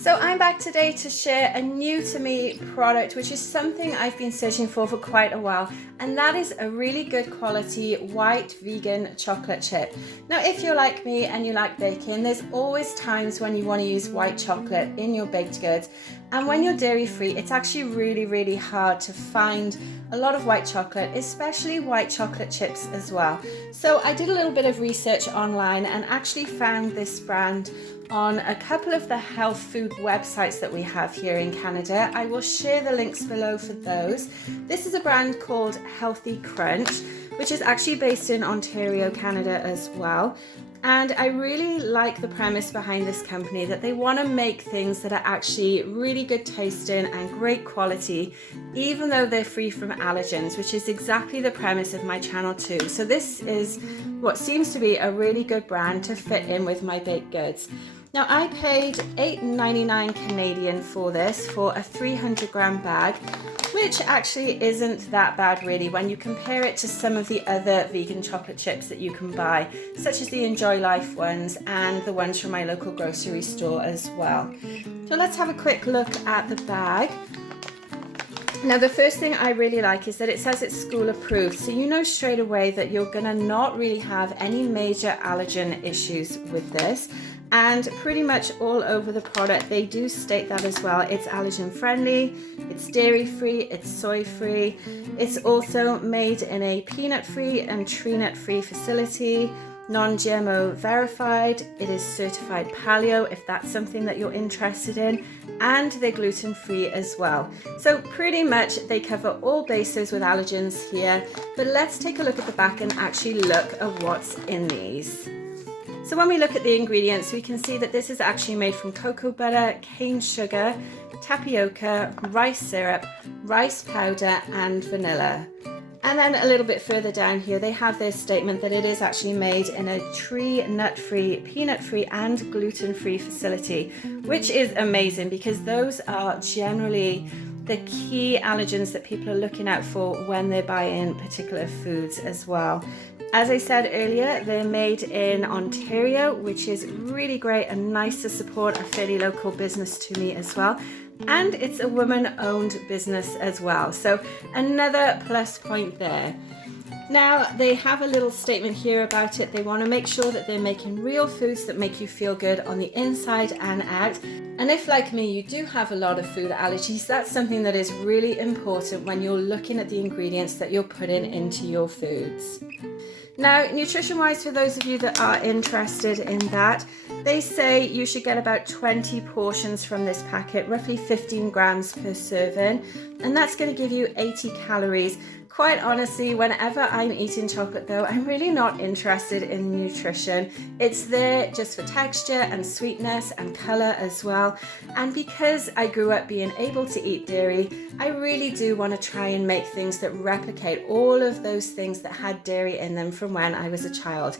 So I'm back today to share a new to me product, which is something I've been searching for quite a while, and that is a really good quality white vegan chocolate chip. Now, if you're like me and you like baking, there's always times when you want to use white chocolate in your baked goods, and when you're dairy free, it's actually really hard to find a lot of white chocolate, especially white chocolate chips as well. So I did a little bit of research online and actually found this brand on a couple of the health food websites that we have here in Canada. I will share the links below for those. This is a brand called Healthy Crunch, which is actually based in Ontario, Canada as well. And I really like the premise behind this company, that they want to make things that are actually really good tasting and great quality, even though they're free from allergens, which is exactly the premise of my channel too. So this is what seems to be a really good brand to fit in with my baked goods. Now, I paid $8.99 Canadian for this, for a 300 gram bag, which actually isn't that bad really when you compare it to some of the other vegan chocolate chips that you can buy, such as the Enjoy Life ones and the ones from my local grocery store as well. So let's have a quick look at the bag. Now, the first thing I really like is that it says it's school approved, so you know straight away that you're gonna not really have any major allergen issues with this. And pretty much all over the product they do state that as well. It's allergen friendly, it's dairy free, it's soy free. It's also made in a peanut free and tree nut free facility, non-GMO verified. It is certified paleo if that's something that you're interested in, and they're gluten free as well. So pretty much they cover all bases with allergens here. But let's take a look at the back and actually look at what's in these. So when we look at the ingredients, we can see that this is actually made from cocoa butter, cane sugar, tapioca, rice syrup, rice powder, and vanilla. And then a little bit further down here, they have this statement that it is actually made in a tree nut-free, peanut-free, and gluten-free facility, which is amazing because those are generally the key allergens that people are looking out for when they're buying particular foods as well. As I said earlier, they're made in Ontario, which is really great and nice to support a fairly local business to me as well. And it's a woman-owned business as well. So another plus point there. Now, they have a little statement here about it. They want to make sure that they're making real foods that make you feel good on the inside and out. And if, like me, you do have a lot of food allergies, that's something that is really important when you're looking at the ingredients that you're putting into your foods. Now, nutrition-wise, for those of you that are interested in that, they say you should get about 20 portions from this packet, roughly 15 grams per serving, and that's going to give you 80 calories. Quite honestly, whenever I'm eating chocolate though, I'm really not interested in nutrition. It's there just for texture and sweetness and color as well. And because I grew up being able to eat dairy, I really do want to try and make things that replicate all of those things that had dairy in them from when I was a child.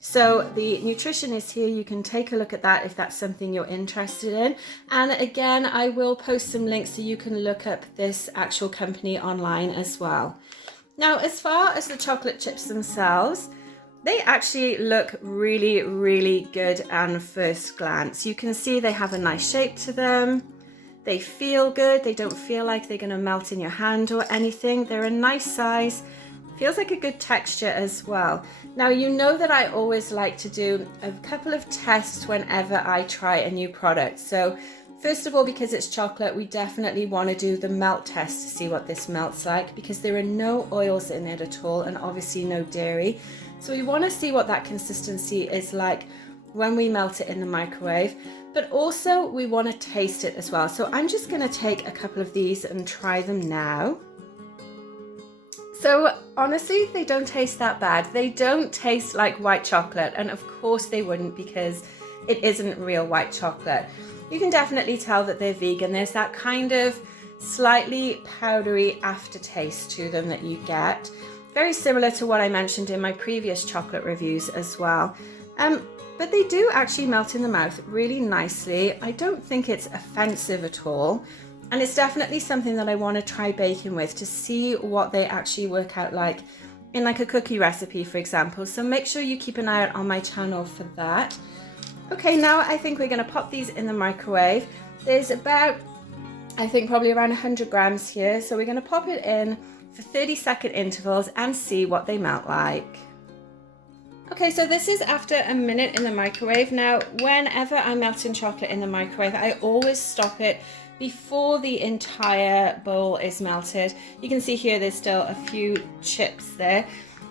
So the nutrition is here. You can take a look at that if that's something you're interested in. And again, I will post some links so you can look up this actual company online as well. Now, as far as the chocolate chips themselves, they actually look really good at first glance. You can see they have a nice shape to them. They feel good. They don't feel like they're going to melt in your hand or anything. They're a nice size. Feels like a good texture as well. Now, you know that I always like to do a couple of tests whenever I try a new product. So first of all, because it's chocolate, we definitely want to do the melt test to see what this melts like, because there are no oils in it at all and obviously no dairy. So we want to see what that consistency is like when we melt it in the microwave, but also we want to taste it as well. So I'm just going to take a couple of these and try them now. So honestly, they don't taste that bad. They don't taste like white chocolate, and of course they wouldn't, because it isn't real white chocolate. You can definitely tell that they're vegan. There's that kind of slightly powdery aftertaste to them that you get. Very similar to what I mentioned in my previous chocolate reviews as well. But they do actually melt in the mouth really nicely. I don't think it's offensive at all. And it's definitely something that I want to try baking with to see what they actually work out like in like a cookie recipe, for example. So make sure you keep an eye out on my channel for that. Okay, now I think we're going to pop these in the microwave. There's about, I think probably around 100 grams here. So we're going to pop it in for 30-second intervals and see what they melt like. Okay, so this is after a minute in the microwave. Now, whenever I'm melting chocolate in the microwave, I always stop it before the entire bowl is melted. You can see here there's still a few chips there.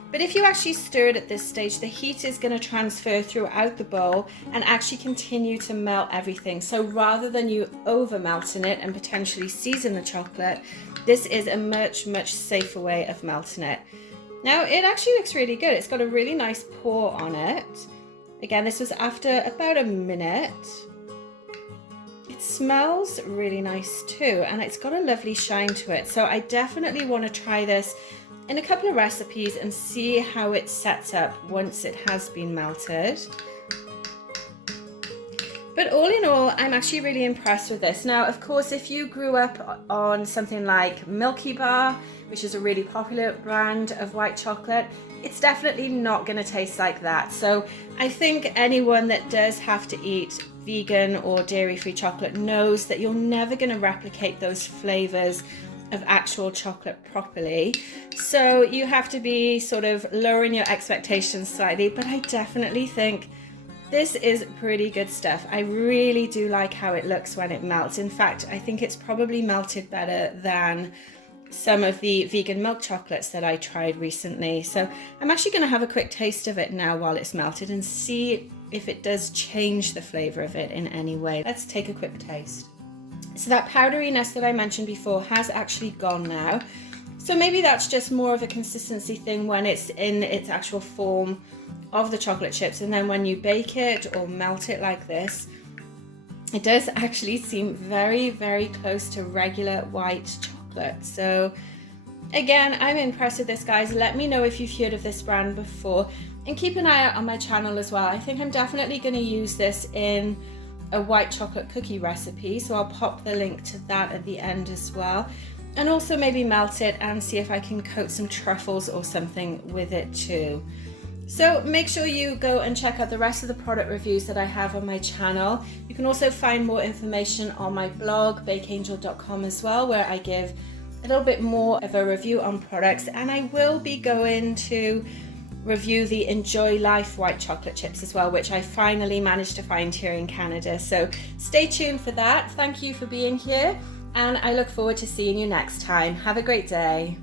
But if you actually stir it at this stage, the heat is going to transfer throughout the bowl and actually continue to melt everything. So rather than you over melting it and potentially season the chocolate, this is a much, much safer way of melting it. Now it actually looks really good. It's got a really nice pour on it. Again, this was after about a minute. It smells really nice too, and it's got a lovely shine to it. So I definitely want to try this in a couple of recipes and see how it sets up once it has been melted. But all in all, I'm actually really impressed with this. Now, of course, if you grew up on something like Milky Bar, which is a really popular brand of white chocolate, it's definitely not going to taste like that. So I think anyone that does have to eat vegan or dairy-free chocolate knows that you're never going to replicate those flavors of actual chocolate properly. So you have to be sort of lowering your expectations slightly, but I definitely think this is pretty good stuff. I really do like how it looks when it melts. In fact, I think it's probably melted better than some of the vegan milk chocolates that I tried recently. So I'm actually going to have a quick taste of it now while it's melted and see if it does change the flavor of it in any way. Let's take a quick taste. So that powderiness that I mentioned before has actually gone now. So maybe that's just more of a consistency thing when it's in its actual form of the chocolate chips, and then when you bake it or melt it like this, it does actually seem very, very close to regular white chocolate. So again, I'm impressed with this, guys. Let me know if you've heard of this brand before, and keep an eye out on my channel as well. I think I'm definitely going to use this in a white chocolate cookie recipe, so I'll pop the link to that at the end as well, and also maybe melt it and see if I can coat some truffles or something with it too. So make sure you go and check out the rest of the product reviews that I have on my channel. You can also find more information on my blog, bakeangel.com, as well, where I give a little bit more of a review on products, and I will be going to review the Enjoy Life white chocolate chips as well, which I finally managed to find here in Canada. So stay tuned for that. Thank you for being here, and I look forward to seeing you next time. Have a great day.